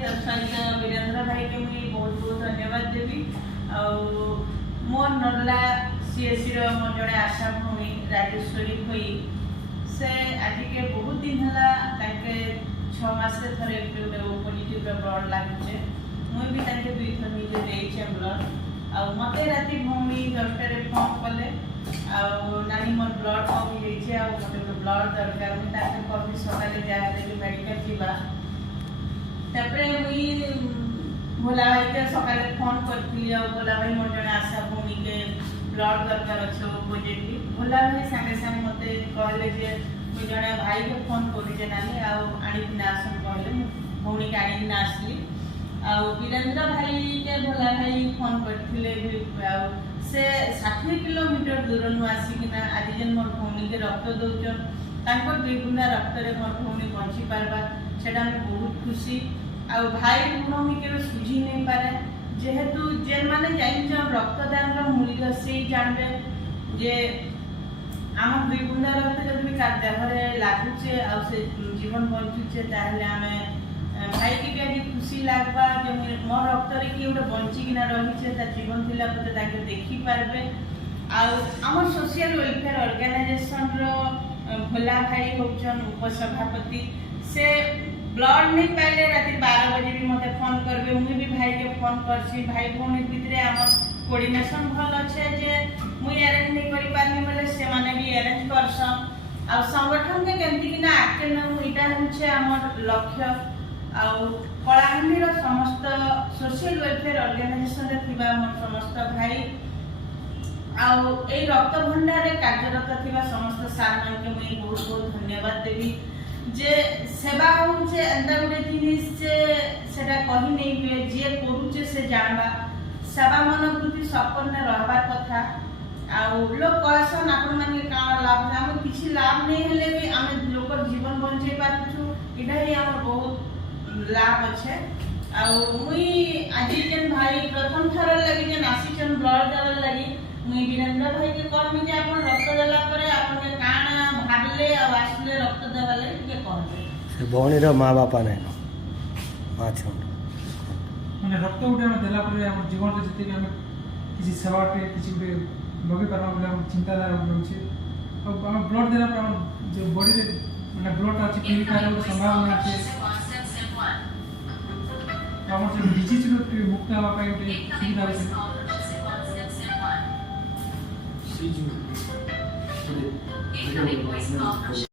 सहित वीरेंद्र भाई के मुझे बहुत बहुत धन्यवाद देवी। मोर नरला सीएससी मोर जड़े आशा भूमि राजेश्वरी हुई से आज के बहुत दिन है 6 मास थे पॉजिटिव ब्लड लगे मुझे भी 2 थर निजे देचे ब्लड आ मत राति भूमि 10 फोन कले नानी मोर ब्लड कम हो मत ब्लड दरकार मुझे कभी सकाले जहाँ मेडिकल जीवा मुई भोला भाई के सकाले फोन करी भोला भाई मोर जड़े आशा भूमि के ब्लड दरकार अच्छे पॉजिटिव भोला भाई सागे सागे मत कहले जे मुझे जड़े भाई के फोन करे नानी आनिकिना आसन कहले भौणी के आनिकिना आसली वीरेंद्र भाई के भोला भाई फोन करते से 60 किलोमीटर दूर नु आसिकिना आज जेन मोर भौणी के रक्त दौचन तांको 2 बुंदा रक्त रे मोर भौणी बंची पारबा सेटा मैं बहुत खुशी आ भाई ऋण मी के सुझी नहीं पारे जेहेतु जेन माने जाइन रक्तदान रो मूल्य से जानबे जे आम 2 बुंदा रक्त जब भी देहरे लागुचे आ से जीवन बंचुचे ताहले आमे भाई के गाड़ी खुशी लागबा जे मोर रक्त रे कि उडे बंची किना रहिचे ता जीवन थिला पते ताके देखि पारबे आ हमर सोशल वेलफेयर ऑर्गेनाइजेशन रो भोला भाई होचन उपसभापति से ब्लड नहीं पाइले राति 12 बजे भी मते फोन करबे मुई भी भाई के फोन करछि भाई भौणी भितरे हमर कोऑर्डिनेशन भल अच्छे जे मुई अरेंज नहीं करि पारनी बोले से माने भी अरेंज करसन आ संगठन के केमति किना आके न इटा होचे हमर लक्ष्य आ कलाहांडी रो समस्त सोशल वेलफेयर ऑर्गेनाइजेशन रे थिबा हमर समस्त भाई आ ए रक्त भंडार रे कार्यरत थिबा समस्त सार मान के मुई बहुत बहुत धन्यवाद देवी जे सेवा होचे अंदर गुटे जिनिस से सेटा कहि नै हुए जे करूचे से जानबा सेवा मनोवृत्ति संपन्न रहबार कथा आ लोग कहसन आपन मन के का लाभ हम किछि लाभ नै हेले भी हम लोक जीवन बंचे पाछु इडा ही हमर बहुत लाभ अछि आ मुई आज जेन भाई प्रथम थर लगी जेन आसीचन ब्लड देवल लगी मुई वीरेंद्र भाई के कहमी जे आपन रक्त देला परे आपन के काना भाबले आ आसले रक्त देवले के कहबे से भौणी रो मां बापा नै अच्छा माने रक्त उठे हम देला परे हम जीवन रे जति हम किसी सेवा के किसी उठे लगे करबा बोले हम चिंताधारा होउछे अब हम ब्लड देला पर हम जो बॉडी रे माने ब्लड अछि प्यूरिफायर रो संभावना अछि हमर से डिजीज रो मुक्त हवा पाई उठे सुविधा अछि Incoming voice call from